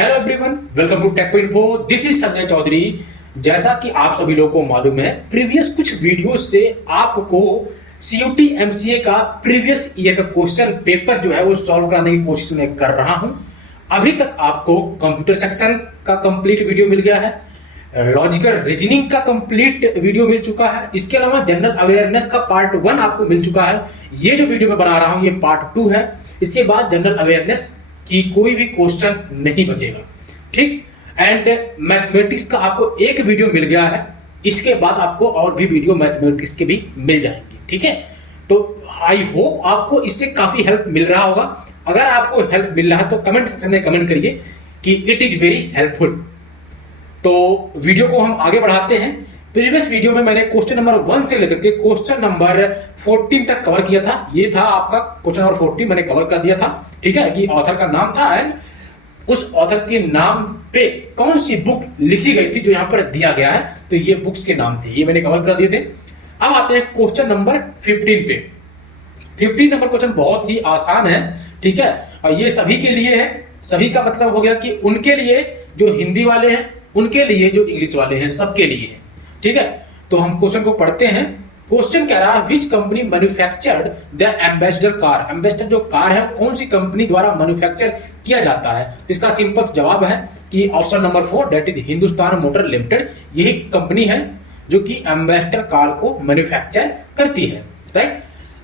Hello everyone, welcome to Tech Info. This is Sanjay Chaudhary. जैसा कि आप सभी लोगों को मालूम है, प्रीवियस कुछ वीडियोस से आपको सीयूटी एमसीए का प्रीवियस ईयर का क्वेश्चन पेपर जो है वो सॉल्व कराने की कोशिश मैं कर रहा हूं। अभी तक आपको कंप्यूटर सेक्शन का कंप्लीट वीडियो मिल गया है, लॉजिकल रीजनिंग का कंप्लीट वीडियो मिल चुका है, इसके अलावा जनरल अवेयरनेस का पार्ट 1 आपको मिल चुका है। ये जो वीडियो मैं बना रहा हूं ये पार्ट 2 है। इसके बाद जनरल अवेयरनेस कि कोई भी क्वेश्चन नहीं बचेगा, ठीक। एंड मैथमेटिक्स का आपको एक वीडियो मिल गया है, इसके बाद आपको और भी वीडियो मैथमेटिक्स के भी मिल जाएंगे, ठीक है। तो आई होप आपको इससे काफी हेल्प मिल रहा होगा। अगर आपको हेल्प मिल रहा है तो कमेंट सेक्शन में कमेंट करिए कि इट इज वेरी हेल्पफुल। तो वीडियो को हम आगे बढ़ाते हैं। प्रीवियस वीडियो में मैंने क्वेश्चन नंबर 1 से लेकर के क्वेश्चन नंबर 14 तक कवर किया था। ये था आपका क्वेश्चन नंबर 14 मैंने कवर कर दिया था, ठीक है, कि ऑथर का नाम था एंड उस ऑथर के नाम पे कौन सी बुक लिखी गई थी जो यहां पर दिया गया है, तो ये बुक्स के नाम थे, ये मैंने कवर कर दिए थे। अब आते हैं क्वेश्चन नंबर 15 पे। 15 नंबर क्वेश्चन बहुत ही आसान है, ठीक है, और ये सभी के लिए है। सभी का मतलब हो गया कि उनके लिए जो हिंदी वाले हैं, उनके लिए जो इंग्लिश वाले हैं, सबके लिए है, ठीक है। तो हम क्वेश्चन को पढ़ते हैं। क्वेश्चन कह रहा है which company manufactured the ambassador car. Ambassador जो कार है कौन सी कंपनी द्वारा मैन्युफैक्चर किया जाता है। इसका सिंपल जवाब है कि option number 4 that is Hindustan motor limited. यही कंपनी है जो कि एम्बेसडर कार को मैन्युफैक्चर करती है, राइट।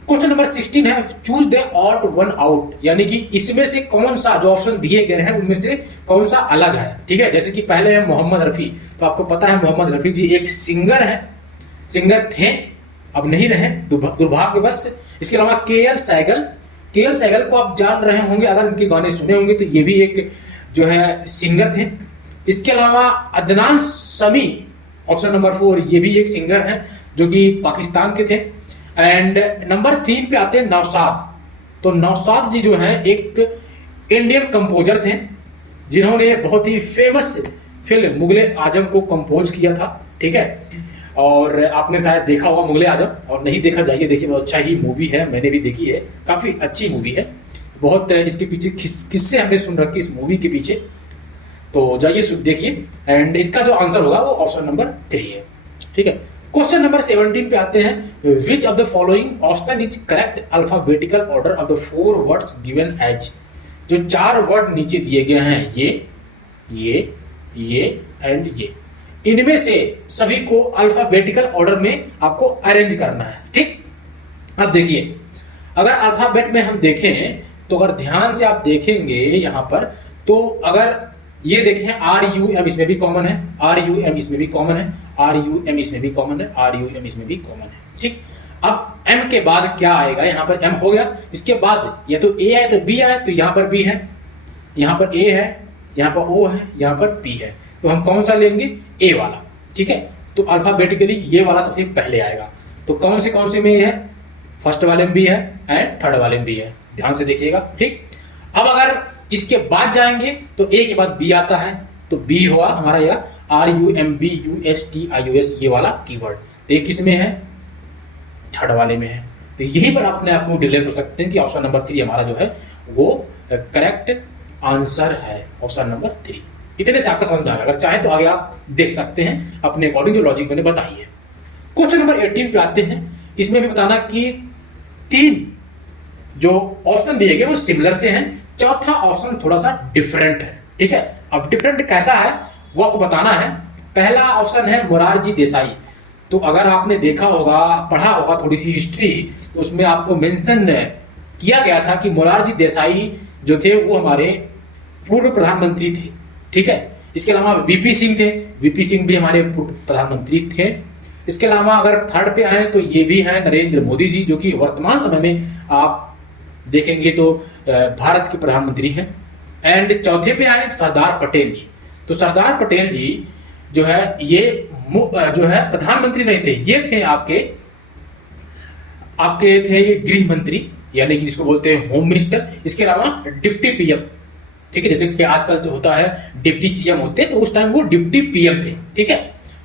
क्वेश्चन नंबर 16 है choose the odd one out, यानी कि इसमें से कौन सा जो ऑप्शन दिए गए हैं उनमें से कौन सा अलग है, ठीक है। जैसे कि पहले है मोहम्मद रफी, तो आपको पता है मोहम्मद रफी जी एक सिंगर है, सिंगर थे, अब नहीं रहे दुर्भाग्यवश। इसके अलावा केएल सहगल को आप जान रहे होंगे, अगर उनके गाने सुने होंगे तो ये भी एक जो है सिंगर थे। इसके अलावा अदनान समी ऑप्शन नंबर 4 ये भी एक सिंगर है जो कि पाकिस्तान के थे। एंड नंबर 3 पे आते हैं नौशाद। तो नौशाद जी जो हैं एक इंडियन कंपोजर थे जिन्होंने बहुत ही फेमस फिल्म मुगले आजम को कंपोज किया था, ठीक है। और आपने शायद देखा होगा मुगले आजम, और नहीं देखा जाइए देखिए, बहुत अच्छा ही मूवी है, मैंने भी देखी है, काफी अच्छी मूवी है। बहुत इसके पीछे किस्से हमने सुन रखे इस मूवी के पीछे, तो जाइए देखिए। एंड इसका जो आंसर होगा वो ऑप्शन नंबर 3 है, ठीक है। क्वेश्चन नंबर 17 पे आते हैं which of the following option is correct alphabetical order of the 4 words given as. जो 4 वर्ड नीचे दिए गए हैं ये एंड ये, इनमें से सभी को अल्फाबेटिकल ऑर्डर में आपको अरेंज करना है, ठीक। अब देखिए, अगर अल्फाबेट में हम देखें तो अगर ध्यान से आप देखेंगे यहां पर, तो अगर ये देखें RUM इसमें भी कॉमन है, RUM इसमें भी कॉमन है, RUM इसमें भी कॉमन है, RUM इसमें भी कॉमन है, ठीक। अब M के बाद क्या आएगा, यहां पर M हो गया, इसके बाद या तो A है तो B है, तो यहां पर B है, यहां पर A है, यहां पर O है, यहां पर P है, तो हम कौन सा लेंगे, A वाला, ठीक है। तो अल्फाबेटिकली ये वाला सबसे पहले आएगा। तो कौन से में है, फर्स्ट वाले में भी है एंड थर्ड वाले में भी है, ध्यान से देखिएगा, ठीक। अब अगर इसके बाद जाएंगे तो A के बाद B आता है, तो B हुआ हमारा यह RUMBUSTIUS ये वाला कीवर्ड। तो ये किस में है, थर्ड वाले में है। तो यहीं पर अपने आप को डिक्लेयर कर सकते हैं कि ऑप्शन नंबर 3 हमारा जो है वो करेक्ट आंसर है, ऑप्शन नंबर 3। इतने से आपका समझ में आ गया। अगर चाहे तो आगे आप देख सकते हैं अपने अकॉर्डिंग जो लॉजिक मैंने बताई है। क्वेश्चन नंबर 18 पे आते हैं। इसमें भी बताना कि 3 जो ऑप्शन दिए गए वो सिमिलर से हैं, चौथा ऑप्शन थोड़ा सा डिफरेंट है, ठीक है। अब डिफरेंट कैसा है वो आपको बताना है। पहला ऑप्शन है मोरारजी देसाई। तो अगर आपने देखा होगा, पढ़ा होगा थोड़ी सी हिस्ट्री, तो उसमें आपको मेंशन किया गया था कि मोरारजी देसाई जो थे वो हमारे पूर्व प्रधानमंत्री थे, ठीक है। इसके अलावा वीपी सिंह थे, वीपी सिंह भी हमारे पूर्व प्रधानमंत्री थे। इसके अलावा अगर थर्ड पे आए तो ये भी हैं नरेंद्र मोदी जी, जो कि वर्तमान समय में आप देखेंगे तो भारत के प्रधानमंत्री हैं। एंड चौथे पे आए सरदार पटेल जी। तो सरदार पटेल जी जो है ये जो है प्रधानमंत्री नहीं थे, ये थे आपके थे गृह मंत्री, यानी कि जिसको बोलते हैं होम मिनिस्टर। इसके अलावा डिप्टी पीएम, ठीक है, जैसे कि आजकल जो होता है डिप्टी सीएम होते हैं, तो उस टाइम वो डिप्टी पीएम थे, ठीक है,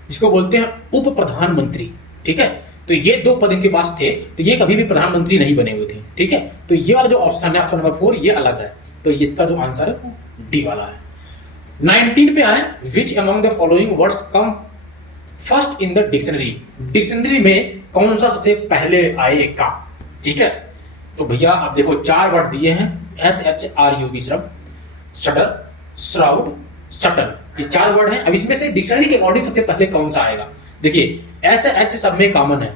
जिसको बोलते हैं उप प्रधानमंत्री, ठीक है। तो ये 2 पद इनके पास थे, तो ये कभी भी प्रधानमंत्री नहीं बने हुए थे, ठीक है। तो ये वाला जो ऑप्शन है ऑप्शन नंबर 4 ये अलग है, तो इसका जो आंसर है वो डी वाला है। 19 पे आए, which among the following words come first in the dictionary, dictionary में कौन सा सबसे पहले आएगा। ठीक है, तो भैया आप देखो 4 वर्ड दिए हैं, SHRUB शब्द, शटर, श्राउड, शटल, ये 4 वर्ड हैं। अब इसमें से डिक्शनरी के अकॉर्डिंग सबसे पहले कौन सा आएगा। देखिए SH सब में कॉमन है,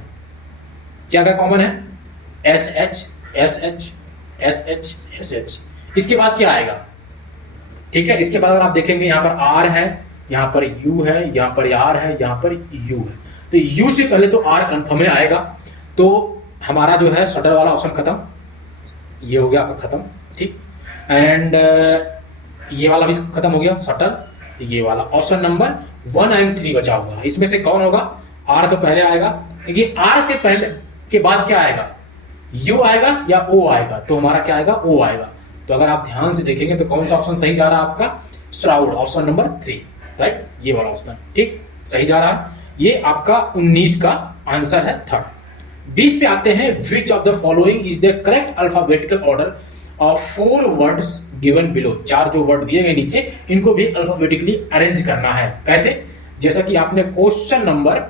क्या क्या कॉमन है, SH, SH, SH, SH, इसके बाद क्या आएगा। ठीक है, इसके बाद अगर आप देखेंगे यहाँ पर R है, यहाँ पर U है, यहाँ पर R है, यहाँ पर U है, तो U से पहले तो R कंफर्म में आएगा। तो हमारा जो है शटर वाला ऑप्शन खत्म, ये हो गया आपका खत्म। ठीक, एंड ये वाला भी खत्म हो गया शटर, ये वाला ऑप्शन नंबर 1 एंड 3 बचा हुआ है। इसमें से कौन होगा, R तो पहले आएगा, क्योंकि R से पहले के बाद क्या आएगा, U आएगा या O आएगा, तो हमारा क्या आएगा, O आएगा। तो अगर आप ध्यान से देखेंगे तो कौन सा ऑप्शन सही जा रहा है आपका, श्राउड, ऑप्शन नंबर 3, राइट, ये वाला ऑप्शन ठीक सही जा रहा है। ये आपका 19 का आंसर है, थर्ड। 20 पे आते हैं, which of the following is the correct alphabetical order of 4 words given below. 4 जो वर्ड दिए गए नीचे, इनको भी अल्फाबेटिकली अरेंज करना है। कैसे, जैसा कि आपने क्वेश्चन नंबर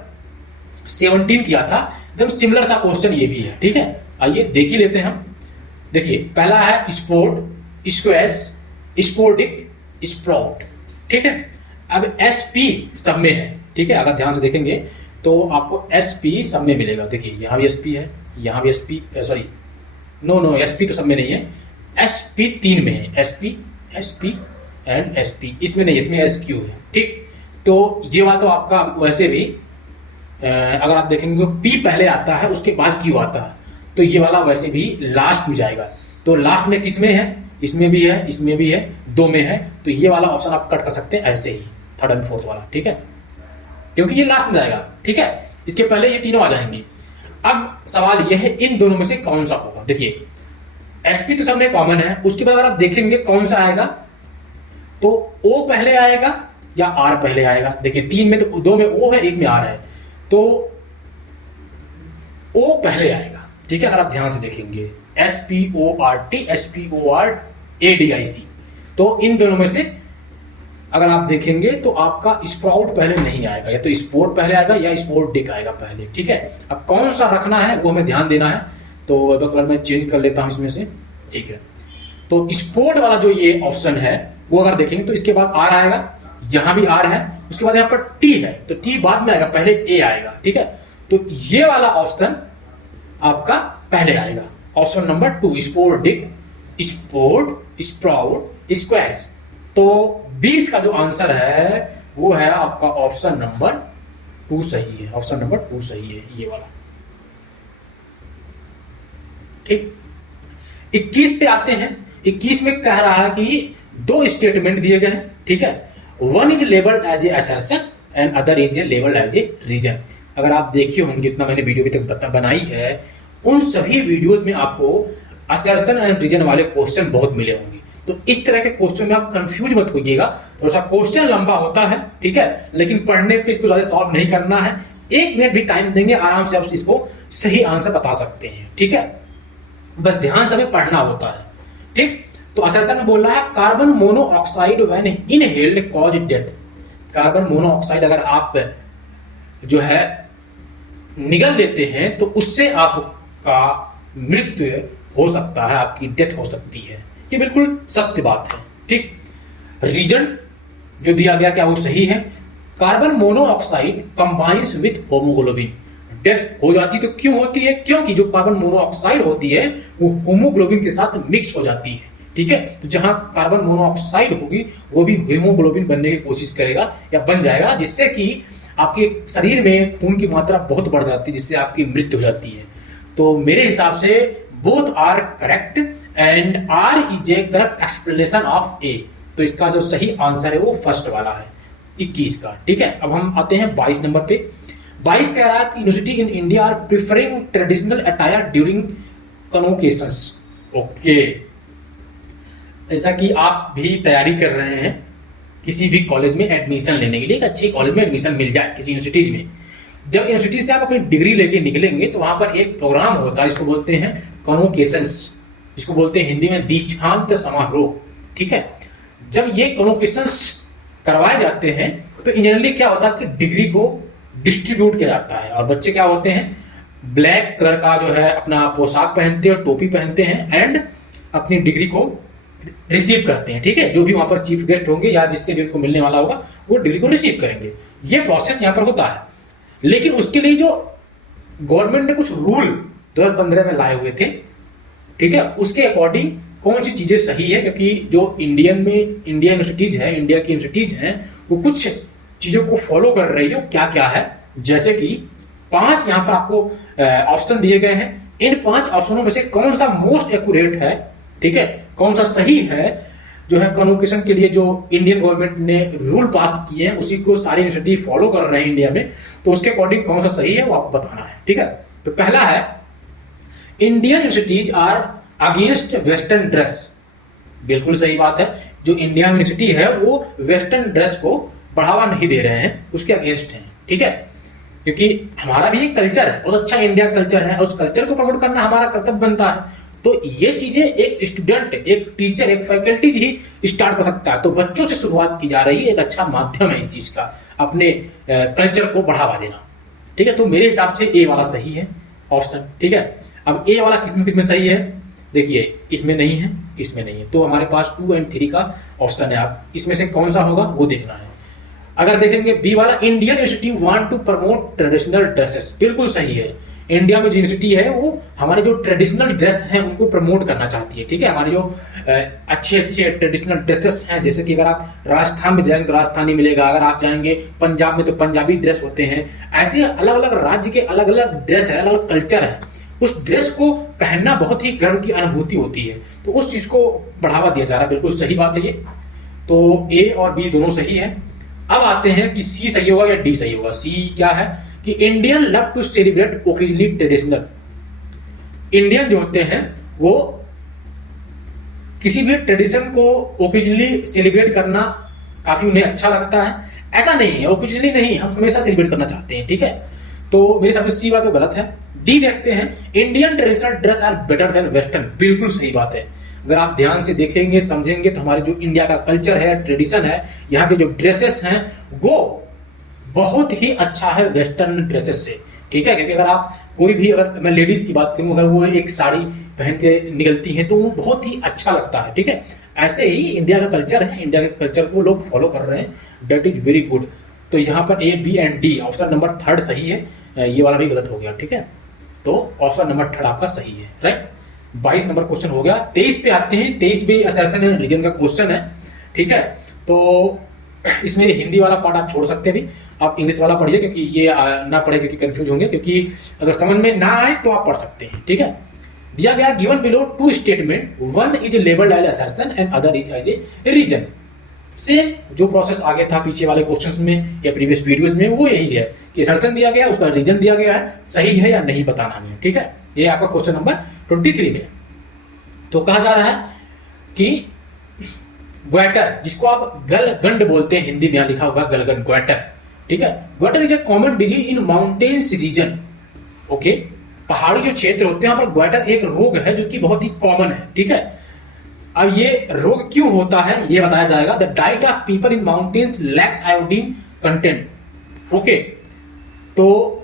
17 किया था, एकदम सिमिलर सा क्वेश्चन ये भी है। ठीक है, आइए देख ही लेते हैं हम। देखिए पहला है स्पोर्ट, स्क्वैश, स्पोर्टिक, स्प्राउट। ठीक है, अब SP सब में है। ठीक है, अगर ध्यान से देखेंगे तो आपको SP सब में मिलेगा। देखिए यहाँ भी SP है, यहाँ भी SP, सॉरी नो SP तो सब में नहीं है, SP 3 में है, SP एंड SP, इसमें नहीं, इसमें SQ है। ठीक, तो ये बात तो आपका वैसे भी अगर आप देखेंगे P पहले आता है, उसके बाद Q आता है, तो ये वाला वैसे भी लास्ट में जाएगा। तो लास्ट में किस में है, इसमें भी है, इसमें भी है, 2 में है, तो ये वाला ऑप्शन आप कट कर सकते हैं ऐसे ही, 3rd एंड 4th वाला। ठीक है, क्योंकि ये लास्ट में जाएगा। ठीक है, इसके पहले ये तीनों आ जाएंगे। अब सवाल यह है इन दोनों में से कौन सा होगा। देखिए SP तो सब में कॉमन है, उसके बाद अगर आप देखेंगे कौन सा आएगा, तो O पहले आएगा या R पहले आएगा। देखिए 3 में तो 2 में O है, 1 में R है, तो O पहले आएगा। ठीक है, अगर आप ध्यान से देखेंगे SPORT, SPORADIC, तो इन दोनों में से अगर आप देखेंगे तो आपका स्प्राउट पहले नहीं आएगा, या तो स्पोर्ट पहले आएगा या स्पोर्टिक आएगा पहले। ठीक है, अब कौन सा रखना है वो हमें ध्यान देना है। तो अगर मैं चेंज कर लेता हूं इसमें से, ठीक है, तो स्पोर्ट वाला जो ये ऑप्शन है वो अगर देखेंगे तो इसके बाद R आएगा, यहां भी R है, उसके बाद यहां पर T है, तो T बाद में आएगा, पहले A आएगा। ठीक है, तो ये वाला ऑप्शन आपका पहले आएगा, option number 2, sportic, sport, sprout, squash. तो 20 का जो आंसर है वो है आपका ऑप्शन नंबर 2 सही है, ऑप्शन नंबर 2 सही है, ये वाला। ठीक, 21 पे आते हैं। 21 में कह रहा है कि 2 स्टेटमेंट दिए गए हैं। ठीक है, one is labelled as a assertion and other is labelled as a reason. अगर आप देखिए होंगे, इतना मैंने वीडियो अभी तक बनाई है, उन सभी वीडियोज में आपको असर्शन एंड रीजन वाले क्वेश्चन बहुत मिले होंगे। तो इस तरह के क्वेश्चन में आप कंफ्यूज मत होइएगा, थोड़ा सा क्वेश्चन लंबा होता है। ठीक है, लेकिन पढ़ने पे इसको ज्यादा सॉल्व नहीं करना है, 1 मिनट भी टाइम देंगे, आराम से आप इसको सही आंसर बता सकते हैं। ठीक है, बस ध्यान से हमें पढ़ना होता है। ठीक, तो असर्शन में बोल रहा है carbon monoxide when inhaled cause death. Carbon monoxide अगर आप जो है निगल लेते हैं तो उससे आपका मृत्यु हो सकता है, आपकी डेथ हो सकती है, ये बिल्कुल सत्य बात है। ठीक, रीजन जो दिया गया क्या वो सही है, carbon monoxide combines with haemoglobin. Death हो जाती तो क्यों होती है, क्योंकि जो कार्बन मोनोऑक्साइड होती है वो होमोग्लोबिन के साथ मिक्स हो जाती है। ठीक है, तो जहां कार्बन मोनोऑक्साइड होगी वो भी हीमोग्लोबिन बनने की कोशिश करेगा या बन जाएगा, जिससे कि आपके शरीर में खून की मात्रा बहुत बढ़ जाती है, जिससे आपकी मृत्यु हो जाती है। तो मेरे हिसाब से both are correct and R is a correct explanation of A। तो इसका जो सही आंसर है वो फर्स्ट वाला है, 21 का। ठीक है, अब हम आते हैं 22 नंबर पे। 22 कह रहा है कि university in India are preferring traditional attire during convocations. Okay, ऐसा कि आप भी तैयारी कर रहे हैं किसी भी कॉलेज में एडमिशन लेने के लिए, एक अच्छी कॉलेज में एडमिशन मिल जाए किसी यूनिवर्सिटीज में। जब यूनिवर्सिटी से आप अपनी डिग्री लेके निकलेंगे तो वहां पर एक प्रोग्राम होता है, इसको बोलते हैं कन्वोकेशंस, इसको बोलते हैं हिंदी में दीक्षांत समारोह। ठीक है, जब ये कन्वोकेशंस करवाए जाते हैं तो इंजीनियरली क्या होता है कि डिग्री को डिस्ट्रीब्यूट किया जाता है और बच्चे क्या होते हैं ब्लैक कलर का जो है अपना पोशाक पहनते हैं, टोपी पहनते हैं एंड अपनी डिग्री को रिसीव करते हैं। ठीक है, जो भी वहां पर चीफ गेस्ट होंगे या जिससे भी उनको मिलने वाला होगा वो डिग्री को रिसीव करेंगे। ये प्रोसेस यहाँ पर होता है, लेकिन उसके लिए जो गवर्नमेंट ने कुछ रूल 2015 में लाए हुए थे, ठीक है, उसके अकॉर्डिंग कौन सी चीजें सही है, क्योंकि जो इंडियन यूनिवर्सिटीज है, इंडिया की यूनिवर्सिटीज हैं, वो कुछ चीजों को फॉलो कर रही है। क्या क्या है, जैसे कि 5 यहाँ पर आपको ऑप्शन दिए गए हैं। इन 5 ऑप्शनों में से कौन सा मोस्ट एक्यूरेट है, ठीक है, कौन सा सही है, जो है कन्वोकेशन के लिए जो इंडियन गवर्नमेंट ने रूल पास किए हैं उसी को सारी यूनिवर्सिटी फॉलो कर रहे हैं इंडिया में, तो उसके अकॉर्डिंग कौन सा सही है वो आपको बताना है। ठीक है, तो पहला है Indian universities are against western dress. बिल्कुल सही बात है, जो इंडिया यूनिवर्सिटी है वो वेस्टर्न ड्रेस को बढ़ावा नहीं दे रहे हैं, उसके अगेंस्ट हैं। ठीक है, क्योंकि हमारा भी एक कल्चर है, बहुत अच्छा इंडिया कल्चर है, उस कल्चर को प्रमोट करना हमारा कर्तव्य बनता है। तो ये चीजें एक स्टूडेंट, एक टीचर, एक फैकल्टी ही स्टार्ट कर सकता है। तो बच्चों से शुरुआत की जा रही है, एक अच्छा माध्यम है इस चीज का, अपने कल्चर को बढ़ावा देना। ठीक है, तो मेरे हिसाब से ए वाला सही है ऑप्शन। ठीक है, अब ए वाला किसमें किसमें सही है, देखिए इसमें नहीं है, इसमें नहीं है, तो हमारे पास 2 और 3 का ऑप्शन है। आप इसमें से कौन सा होगा वो देखना है। अगर देखेंगे बी वाला, Indian university want to promote traditional dresses, बिल्कुल सही है। इंडिया में जो यूनिवर्सिटी है वो हमारे जो ट्रेडिशनल ड्रेस हैं उनको प्रमोट करना चाहती है। ठीक है, हमारे जो अच्छे अच्छे ट्रेडिशनल ड्रेसेस हैं, जैसे कि अगर आप राजस्थान में जाएंगे तो राजस्थानी मिलेगा, अगर आप जाएंगे पंजाब में तो पंजाबी ड्रेस होते हैं। ऐसे अलग अलग राज्य के अलग अलग ड्रेस है, अलग अलग कल्चर है, उस ड्रेस को पहनना बहुत ही गर्व की अनुभूति होती है, तो उस चीज को बढ़ावा दिया जा रहा है। बिल्कुल सही बात है ये, तो ए और बी दोनों सही है। अब आते हैं कि सी सही होगा या डी सही होगा। सी क्या है कि Indian love to celebrate occasionally traditional. Indian जो होते हैं वो किसी भी ट्रेडिशन को ओकेजनली सेलिब्रेट करना काफी उन्हें अच्छा लगता है। ऐसा नहीं है, ओकेजनली नहीं, हम हमेशा सेलिब्रेट करना चाहते हैं। ठीक है, तो मेरे हिसाब से सी बात तो गलत है। डी देखते हैं, Indian traditional dress are better than western. बिल्कुल सही बात है, अगर आप ध्यान से देखेंगे समझेंगे तो हमारे जो इंडिया का कल्चर है, ट्रेडिशन है, यहाँ के जो ड्रेसेस हैं वो बहुत ही अच्छा है वेस्टर्न ड्रेसेस से। ठीक है, क्योंकि अगर आप कोई भी, अगर मैं लेडीज की बात करूं, अगर वो एक साड़ी पहन के निकलती हैं तो वो बहुत ही अच्छा लगता है। ठीक है, ऐसे ही इंडिया का कल्चर है, इंडिया के कल्चर को लोग फॉलो कर रहे हैं, डेट इज वेरी गुड। तो यहाँ पर A B and D option number 3 सही है, ये वाला भी गलत हो गया। ठीक है, तो ऑप्शन नंबर 3 आपका सही है, राइट। 22 नंबर क्वेश्चन हो गया। 23 पे आते हैं। 23 भी असर्शन है, रीजन का क्वेश्चन है। ठीक है, तो इसमें हिंदी वाला पार्ट आप छोड़ सकते हैं, भी आप इंग्लिश वाला पढ़िए, क्योंकि ये ना पढ़े क्योंकि कंफ्यूज होंगे, क्योंकि अगर समझ में ना आए तो आप पढ़ सकते हैं। ठीक है, दिया गया given below 2 statement, one is labelled as assertion and other is as a reason. Same जो प्रोसेस आगे था पीछे वाले क्वेश्चंस में या प्रीवियस वीडियोस में, वो यही है कि असर्शन दिया गया, उसका रीजन दिया गया है, सही है या नहीं बताना है। ठीक है, ये आपका क्वेश्चन नंबर 23 में। तो कहा जा रहा है कि ग्वेटर, जिसको आप गलगंड बोलते हैं, हिंदी में यहां लिखा हुआ गलगंड, ग्वेटर। ठीक है, goitre is a common disease in mountains region. Okay, पहाड़ी जो क्षेत्र होते हैं वहां पर ग्वेटर एक रोग है जो कि बहुत ही कॉमन है। ठीक है, अब ये रोग क्यों होता है ये बताया जाएगा। The diet of people in mountains lakhs iodine content. Okay, तो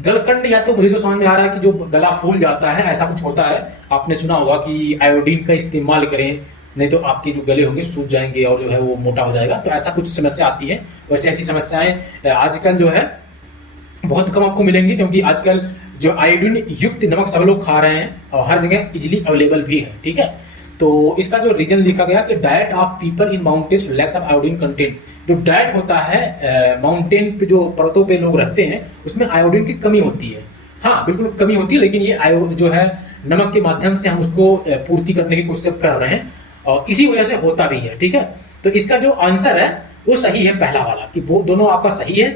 गलकंड, या तो मुझे जो समझ में आ रहा है कि जो गला फूल जाता है, ऐसा कुछ होता है। आपने सुना होगा कि आयोडीन का इस्तेमाल करें, नहीं तो आपके जो गले होंगे सूज जाएंगे और जो है वो मोटा हो जाएगा, तो ऐसा कुछ समस्या आती है। वैसे ऐसी समस्याएं आजकल जो है बहुत कम आपको मिलेंगी, क्योंकि आजकल जो आयोडीन युक्त नमक सब लोग खा रहे हैं और हर जगह इजीली अवेलेबल भी है। ठीक है, तो इसका जो रीजन लिखा गया कि diet of people in mountains lakhs of iodine content. जो डाइट होता है माउंटेन पे, जो पर्वतों पे लोग रहते हैं, उसमें आयोडीन की कमी होती है। हाँ, बिल्कुल कमी होती है, लेकिन ये जो है नमक के माध्यम से हम उसको पूर्ति करने की कोशिश कर रहे हैं और इसी वजह से होता भी है। ठीक है, तो इसका जो आंसर है वो सही है, पहला वाला, कि वो दोनों आपका सही है।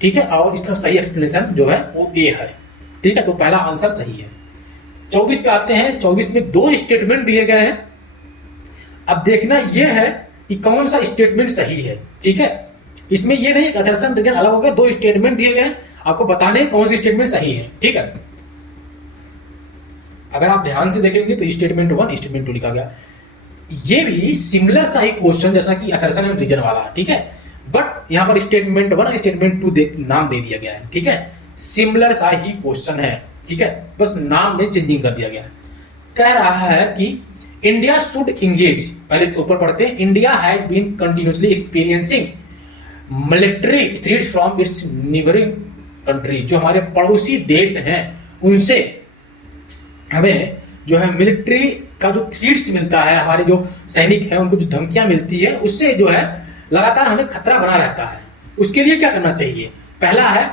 ठीक है, और इसका सही एक्सप्लेनेशन जो है वो ए है। ठीक है, तो पहला आंसर सही है। 24 पे आते हैं। 24 में 2 स्टेटमेंट दिए गए हैं। अब देखना यह है कि कौन सा स्टेटमेंट सही है। ठीक है, इसमें यह नहीं असर्शन रीजन अलग हो गया, 2 स्टेटमेंट दिए गए हैं, आपको बताने कौन सी स्टेटमेंट सही है। ठीक है, अगर आप ध्यान से देखेंगे तो स्टेटमेंट 1 स्टेटमेंट 2 लिखा गया। ये भी सिमिलर सा ही क्वेश्चन जैसा कि असर्शन एंड रीजन वाला। ठीक है, यहाँ पर स्टेटमेंट 1 स्टेटमेंट 2 नाम दे दिया गया है, ठीक है। सिमिलर सा ही क्वेश्चन है, ठीक है, बस नाम में चेंजिंग कर दिया गया है। कह रहा है कि इंडिया शुड इंगेज, पहले इसके ऊपर पढ़ते हैं, India has been continuously experiencing military threats from its neighbouring country, जो हमारे पड़ोसी देश हैं उनसे हमें जो है मिलिट्री का जो थ्रेट्स मिलता है, हमारे जो सैनिक हैं उनको जो धमकियां मिलती है, उससे जो है लगातार हमें खतरा बना रहता है। उसके लिए क्या करना चाहिए? पहला है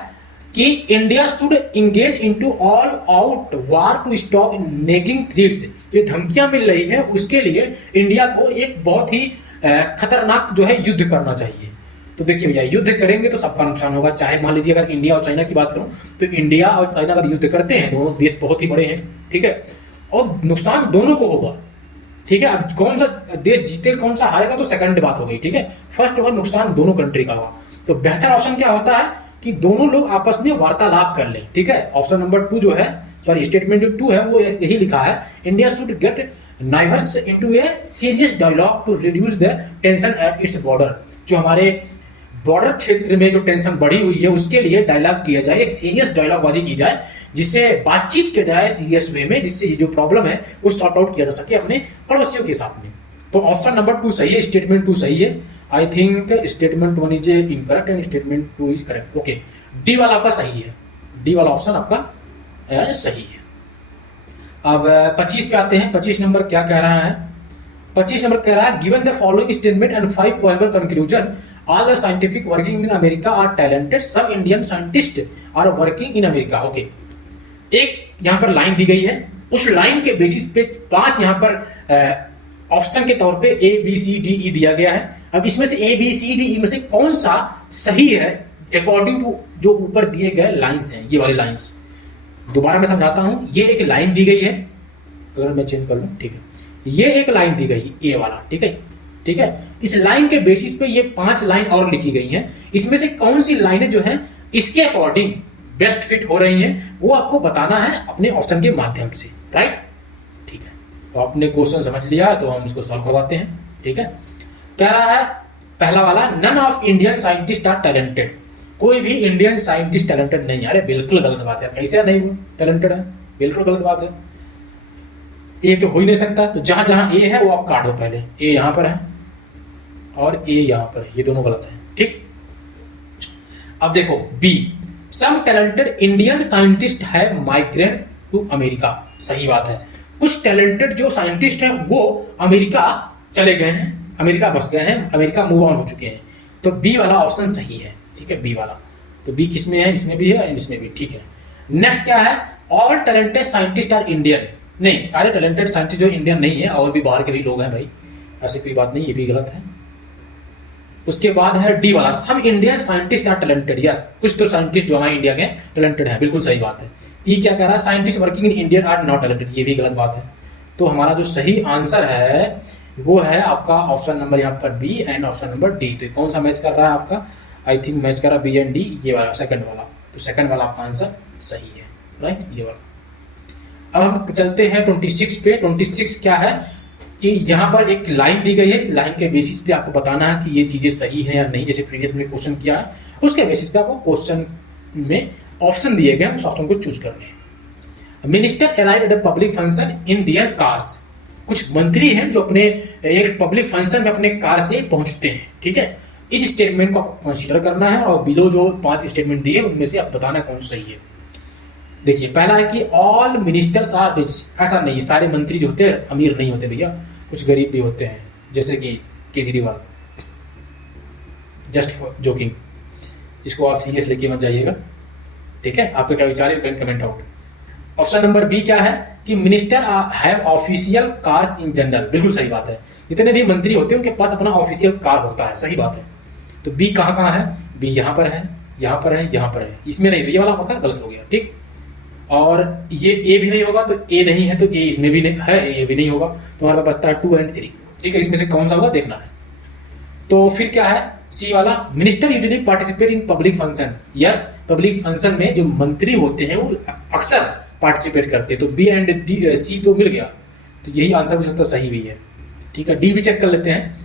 कि India should engage into all out war to stop nagging threats, जो धमकियां मिल रही है उसके लिए इंडिया को एक बहुत ही खतरनाक जो है युद्ध करना चाहिए। तो देखिए भैया, युद्ध करेंगे तो सबका नुकसान होगा। चाहे मान लीजिए अगर इंडिया और चाइना की बात करूं तो इंडिया और चाइना अगर युद्ध करते हैं, दोनों देश बहुत ही बड़े हैं, ठीक है, और नुकसान दोनों को होगा, ठीक है। अब कौन सा देश जीते कौन सा हारेगा तो सेकंड बात हो गई, ठीक है। फर्स्ट और नुकसान दोनों कंट्री का होगा। तो बेहतर ऑप्शन क्या होता है कि दोनों लोग आपस में वार्तालाप कर लें, ठीक है। ऑप्शन नंबर 2 जो है, सॉरी स्टेटमेंट जो 2 है वो यही लिखा है, India should get involved into a serious dialogue to reduce the tension at its border, जो हमारे बॉर्डर क्षेत्र में जो टेंशन बढ़ी हुई है उसके लिए डायलॉग किया जाए, एक सीरियस डायलॉगबाजी की जाए, जिससे बातचीत किया जाए सीरियस वे में, जिससे ये जो प्रॉब्लम है वो सॉर्ट आउट किया जा सके अपने पड़ोसियों के साथ में। तो ऑप्शन नंबर 2 सही है, स्टेटमेंट 2 सही है। I think statement 1 is incorrect and statement 2 is correct. Okay, D वाला आपका सही है, डी वाला ऑप्शन आपका सही है। अब 25 पे आते हैं। 25 नंबर क्या कह रहा है? 25 नंबर कह रहा है, given the following statement and 5 possible conclusion, all the scientific working in America are talented, some Indian scientist are working in America. Okay, एक यहां पर लाइन दी गई है, उस लाइन के बेसिस पे 5 यहां पर ऑप्शन के तौर पे A B C D E दिया गया है। अब इसमें से A B C D E में से कौन सा सही है अकॉर्डिंग टू जो ऊपर दिए गए लाइंस हैं, ये वाली लाइंस। दोबारा मैं समझाता हूं, ये एक लाइन दी गई है, अगर मैं चेंज कर लूं, ठीक है, ये एक लाइन दी गई ए वाला, ठीक है, ठीक है। इस लाइन के बेसिस पे ये 5 लाइन और लिखी गई हैं, इसमें से कौन सी लाइनें जो हैं इसके अकॉर्डिंग बेस्ट फिट हो रही हैं वो आपको बताना है अपने ऑप्शन के माध्यम से, राइट, ठीक है। तो आपने क्वेश्चन समझ लिया तो हम इसको सॉल्व करवाते हैं, ठीक है। कह रहा है पहला वाला, none of Indian scientist are talented, कोई भी इंडियन साइंटिस्ट टैलेंटेड नहीं है। अरे बिल्कुल गलत बात है, कैसे नहीं टैलेंटेड है, बिल्कुल गलत बात है, ए तो हो ही नहीं सकता। तो जहां जहां ए है वो आप काट दो, पहले ए यहां पर है और ए यहां पर है, ये दोनों गलत है, ठीक। अब देखो बी, सम टैलेंटेड इंडियन साइंटिस्ट है माइग्रेट टू अमेरिका, सही बात है। कुछ टैलेंटेड जो साइंटिस्ट हैं वो अमेरिका चले गए हैं, अमेरिका बस गए हैं, अमेरिका मूव ऑन हो चुके हैं। तो बी वाला ऑप्शन सही है, ठीक है, बी वाला। तो बी किस में है? इसमें भी है, इसमें भी, ठीक है। नेक्स्ट क्या है? All talented scientist are Indian, नहीं, सारे टैलेंटेड साइंटिस्ट जो इंडियन नहीं है, और भी बाहर के भी लोग हैं भाई, ऐसी कोई बात नहीं, ये भी गलत है। उसके बाद है डी वाला, some Indian scientist are talented, yes, कुछ तो साइंटिस्ट जो हमारे इंडिया के टैलेंटेड है, बिल्कुल सही बात है। ई क्या कह रहा है? Scientist working in India are not talented, ये भी गलत बात है। तो हमारा जो सही आंसर है वो है आपका ऑप्शन नंबर यहाँ पर B and option number D. तो कौन सा मैच कर रहा है आपका? आई थिंक मैच कर रहा है बी एंड डी, ये वाला सेकंड वाला। तो सेकंड वाला आपका आंसर सही है, राइट, ये वाला। अब हम चलते हैं 26 पे। 26 क्या है कि यहाँ पर एक लाइन दी गई है, इस लाइन के बेसिस पे आपको बताना है कि ये चीजें सही है या नहीं, जैसे प्रीवियस में क्वेश्चन किया है, उसके बेसिस पे आपको क्वेश्चन में ऑप्शन दिए गए, उस ऑप्शन को चूज करने हैं। Minister arrive at a public function in their cars, कुछ मंत्री हैं जो अपने एक पब्लिक फंक्शन में अपने कार से पहुंचते हैं, ठीक है। इस स्टेटमेंट को कंसीडर करना है और बिलो जो 5 स्टेटमेंट दिए उनमें से आप बताना कौन सही है। देखिए पहला है कि ऑल मिनिस्टर्स आर रिच, ऐसा नहीं, सारे मंत्री जो होते हैं अमीर नहीं होते भैया, कुछ गरीब भी होते हैं, जैसे कि केजरीवाल, जस्ट फॉर जोकिंग, इसको आप सीरियस लेके मत जाइएगा, ठीक है। आपके क्या विचार है comment out. Option number B क्या है कि minister have official cars in general, बिल्कुल सही बात है, जितने भी मंत्री होते हैं उनके पास अपना ऑफिशियल कार होता है, सही बात है। तो बी कहाँ कहाँ है? बी यहाँ पर है, यहाँ पर है, यहाँ पर है, इसमें नहीं, तो ये वाला आपका गलत हो गया, ठीक। और ये ए भी नहीं होगा, तो ए नहीं है, तो ए इसमें भी नहीं है, ए भी नहीं होगा, तो हमारे पास बचता है 2 और 3, ठीक है। इसमें से कौन सा होगा देखना है। तो फिर क्या है? सी वाला, minister usually participate in public function, yes, public function में जो मंत्री होते हैं वो अक्सर पार्टिसिपेट करते हैं। तो बी एंड डी, सी तो मिल गया, तो यही आंसर मुझे लगता है सही भी है, ठीक है। डी भी चेक कर लेते हैं।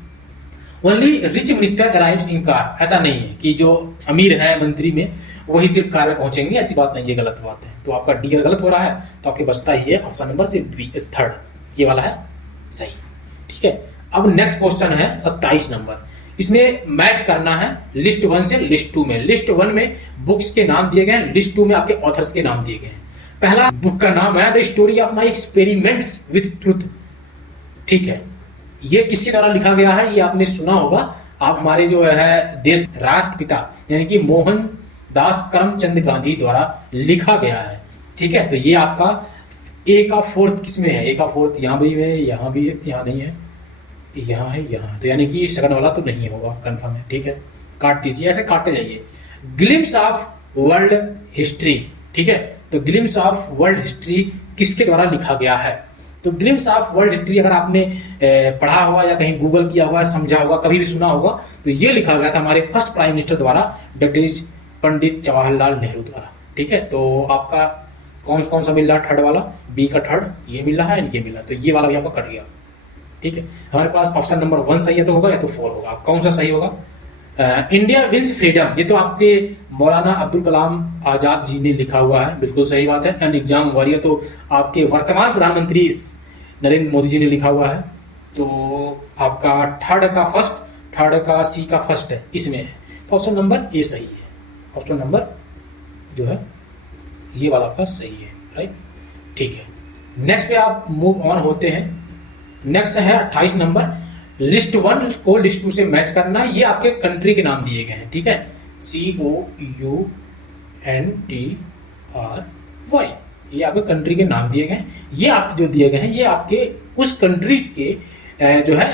ओनली रिच मिनिस्टर अराइव्स इन कार, ऐसा नहीं है कि जो अमीर है मंत्री में वही सिर्फ कार में पहुंचेंगे, ऐसी बात नहीं, ये गलत बात है। तो आपका डी गलत हो रहा है, तो आपके बचता ही है ऑप्शन नंबर सिर्फ बी, थर्ड, ये वाला है सही। ठीक है, अब नेक्स्ट क्वेश्चन है 27 नंबर। इसमें मैच करना है लिस्ट 1 से लिस्ट 2 में। लिस्ट 1 में बुक्स के नाम दिए गए हैं, लिस्ट 2 में आपके ऑथर्स के नाम दिए गए हैं। पहला बुक का नाम है the story of my experiments with truth. ठीक है, ये किसके द्वारा लिखा गया है, ये आपने सुना होगा। आप हमारे जो है देश राष्ट्रपिता यानी कि मोहन दास करमचंद गांधी द्वारा लिखा गया है। ठीक है, तो ये आपका ए का फोर्थ किस में है, ए का फोर्थ यहाँ भी है, यहाँ भी है, यहाँ नहीं है, यहाँ है, यहाँ, तो यानी कि सेकंड वाला तो नहीं होगा, कंफर्म है। ठीक है, काट दीजिए, ऐसे काटते जाइए। Glimpse of world history. ठीक है, तो ग्लिम्स ऑफ वर्ल्ड हिस्ट्री किसके द्वारा लिखा गया है, तो ग्लिम्स ऑफ वर्ल्ड हिस्ट्री अगर आपने पढ़ा होगा या कहीं गूगल किया होगा, समझा होगा, कभी भी सुना होगा, तो ये लिखा गया था हमारे फर्स्ट प्राइम मिनिस्टर द्वारा, दैट इज पंडित जवाहरलाल नेहरू द्वारा। ठीक है, तो आपका कौन कौन सा मिल रहा है, थर्ड वाला, बी का थर्ड ये मिल रहा है, ये मिल रहा है, तो ये वाला भी आपका कट गया। ठीक है, हमारे पास ऑप्शन नंबर 1 सही है तो होगा, या तो 4 होगा, कौन सा सही होगा। इंडिया विंस फ्रीडम, ये तो आपके मौलाना अब्दुल कलाम आजाद जी ने लिखा हुआ है, बिल्कुल सही बात है। एंड एग्जाम वॉरियर तो आपके वर्तमान प्रधानमंत्री नरेंद्र मोदी जी ने लिखा हुआ है। तो आपका थर्ड का फर्स्ट, थर्ड का सी का फर्स्ट है, इसमें है, तो ऑप्शन नंबर ए सही है। ऑप्शन नंबर जो है ये वाला आपका सही है, राइट। ठीक है, नेक्स्ट पे आप मूव ऑन होते हैं। नेक्स्ट है 28 नंबर। लिस्ट 1 को लिस्ट 2 से मैच करना है। ये आपके कंट्री के नाम दिए गए हैं। ठीक है, COUNTRY, ये आपके कंट्री के नाम दिए गए हैं। ये आप जो दिए गए हैं ये आपके उस कंट्रीज के जो है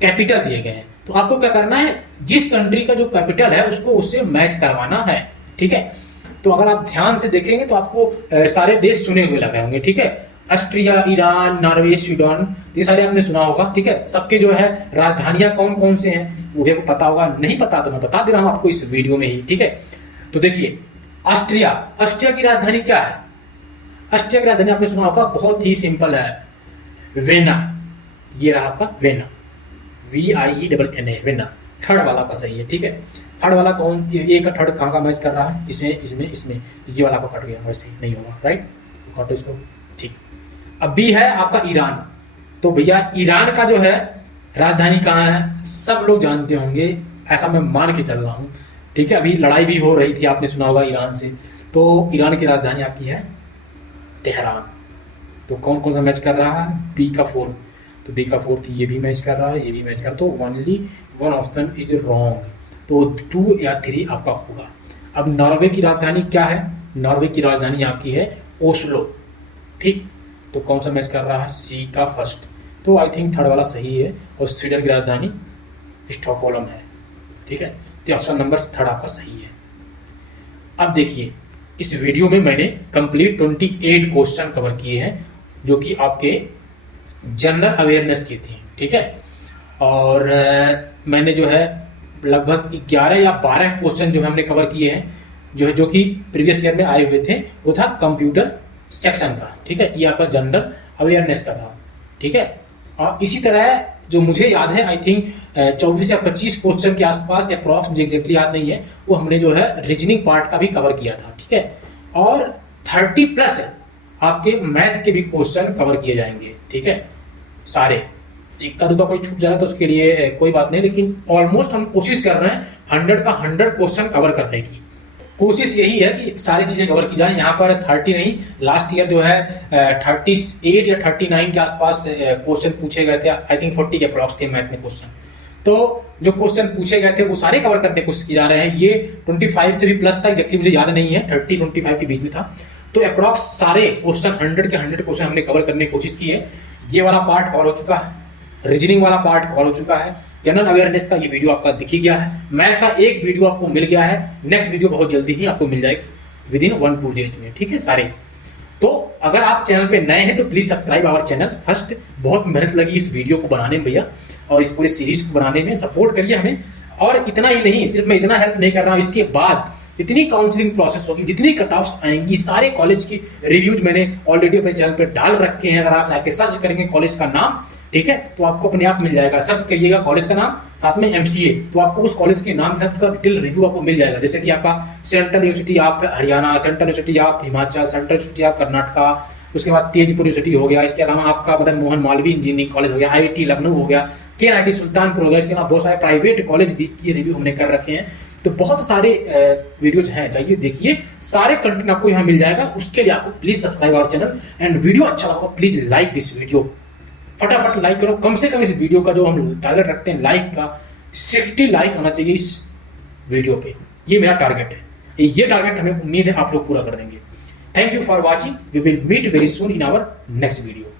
कैपिटल दिए गए हैं। तो आपको क्या करना है, जिस कंट्री का जो कैपिटल है उसको उससे मैच करवाना है। ठीक है, तो अगर आप ध्यान से देखेंगे तो आपको सारे देश सुने हुए लग रहे होंगे। ठीक है, ऑस्ट्रिया, ईरान, नॉर्वे, स्वीडन, ये सारे आपने सुना होगा। ठीक है, सबके जो है राजधानियां कौन कौन से हैं वो भी आपको पता होगा, नहीं पता तो मैं बता दे रहा हूं आपको इस वीडियो में ही। ठीक है, तो देखिए ऑस्ट्रिया, ऑस्ट्रिया की राजधानी क्या है, ऑस्ट्रिया की राजधानी आपने सुना होगा, बहुत ही सिंपल है, वेना। ये रहा आपका वेना, VIENA, वेना। थर्ड वाला का सही है। ठीक है, थर्ड वाला कौन, ए का थर्ड कहाँ का मैच कर रहा है, इसमें इसमें इसमें, ये वाला को कट गया, वैसे नहीं होगा, राइट, काटो इसको। ठीक, अब बी है आपका ईरान। तो भैया ईरान का जो है राजधानी कहाँ है, सब लोग जानते होंगे, ऐसा मैं मान के चल रहा हूँ। ठीक है, अभी लड़ाई भी हो रही थी, आपने सुना होगा ईरान से। तो ईरान की राजधानी आपकी है तेहरान। तो कौन कौन सा मैच कर रहा है, बी का फोर्थ, तो बी का फोर्थ ये भी मैच कर रहा है, ये भी मैच कर रहा है, तो only one option is wrong, तो 2 या 3 आपका होगा। अब नॉर्वे की राजधानी क्या है, नॉर्वे की राजधानी आपकी है ओस्लो। ठीक, तो कौन सा मैच कर रहा है, सी का फर्स्ट, तो आई थिंक थर्ड वाला सही है। और स्वीडन की राजधानी स्टॉकहोल्म है। ठीक है, तो ऑप्शन नंबर थर्ड आपका सही है। अब देखिए इस वीडियो में मैंने कंप्लीट 28 क्वेश्चन कवर किए हैं जो कि आपके जनरल अवेयरनेस की थी। ठीक है, और मैंने जो है लगभग 11 या 12 क्वेश्चन जो है हमने कवर किए हैं जो कि प्रीवियस ईयर में आए हुए थे, वो था कंप्यूटर सेक्शन का। ठीक है, ये आपका जनरल अवेयरनेस का था। ठीक है, और इसी तरह जो मुझे याद है आई थिंक 24 या 25 क्वेश्चन के आसपास अप्रॉक्स, मुझे एग्जैक्टली याद नहीं है, वो हमने जो है रीजनिंग पार्ट का भी कवर किया था। ठीक है, और 30+ आपके मैथ के भी क्वेश्चन कवर किए जाएंगे। ठीक है, सारे, इक्का दुक्का कोई छूट जाए तो उसके लिए कोई बात नहीं, लेकिन ऑलमोस्ट हम कोशिश कर रहे हैं 100 का 100 क्वेश्चन कवर करने की। कोशिश यही है कि सारी चीजें कवर की जाए। यहाँ पर 30 नहीं, लास्ट ईयर जो है 38 या 39 के आसपास क्वेश्चन पूछे गए थे। आई थिंक 40 के अप्रॉक्स थे मैथ में क्वेश्चन। तो जो क्वेश्चन पूछे गए थे वो सारे कवर करने की कोशिश की जा रहे हैं। ये 25 से भी प्लस था, एग्जैक्टली मुझे याद नहीं है, 30-25 के बीच में था। तो अप्रॉक्स सारे क्वेश्चन 100 के 100 क्वेश्चन हमने कवर करने की कोशिश की है। ये वाला पार्ट कवर हो चुका है, रीजनिंग वाला पार्ट कवर हो चुका है, जनरल अवेयरनेस का ये वीडियो आपका दिख ही गया है, मैथ का एक वीडियो आपको मिल गया है, नेक्स्ट वीडियो बहुत जल्दी ही आपको मिल जाएगी विदिन 1-2 डेज में। ठीक है सारे। तो अगर आप चैनल पे नए हैं तो please subscribe our channel. First बहुत मेहनत लगी इस वीडियो को बनाने में भैया, और इस पूरी सीरीज को बनाने में, सपोर्ट करिए हमें। और इतना ही नहीं, सिर्फ मैं इतना हेल्प नहीं कर रहा हूँ, इसके बाद इतनी काउंसलिंग प्रोसेस होगी, जितनी कट ऑफ्स आएंगी, सारे कॉलेज की रिव्यूज मैंने ऑलरेडी अपने चैनल पे डाल रखे हैं। अगर आप जाके सर्च करेंगे कॉलेज का नाम, ठीक है, तो आपको अपने आप मिल जाएगा। सर्च करिएगा कॉलेज का नाम साथ में एमसीए, तो आपको उस कॉलेज के नाम के साथ उसका डिटेल रिव्यू आपको मिल जाएगा। जैसे कि आपका सेंट्रल यूनिवर्सिटी आप हरियाणा, सेंट्रल यूनिवर्सिटी आप हिमाचल, सेंट्रल यूनिवर्सिटी आप कर्नाटका, उसके बाद तेजपुर यूनिवर्सिटी हो गया, इसके अलावा आपका मदन मोहन मालवीय इंजीनियरिंग कॉलेज हो गया, आईआईटी लखनऊ हो गया, केएनआईटी सुल्तानपुर हो गया, इसके अलावा बहुत सारे प्राइवेट कॉलेज भी की रिव्यू हमने कर रखे हैं। तो बहुत सारे वीडियोज हैं, जाइए देखिए, सारे कंटेंट आपको यहाँ मिल जाएगा। उसके लिए आपको please subscribe our channel and video अच्छा लगा प्लीज लाइक दिस वीडियो, फटाफट लाइक करो। कम से कम इस वीडियो का जो हम टारगेट रखते हैं लाइक का, 60 लाइक आना चाहिए इस वीडियो पे, ये मेरा टारगेट है। ये टारगेट हमें उम्मीद है आप लोग पूरा कर देंगे। Thank you for watching, we will meet very soon in our next video.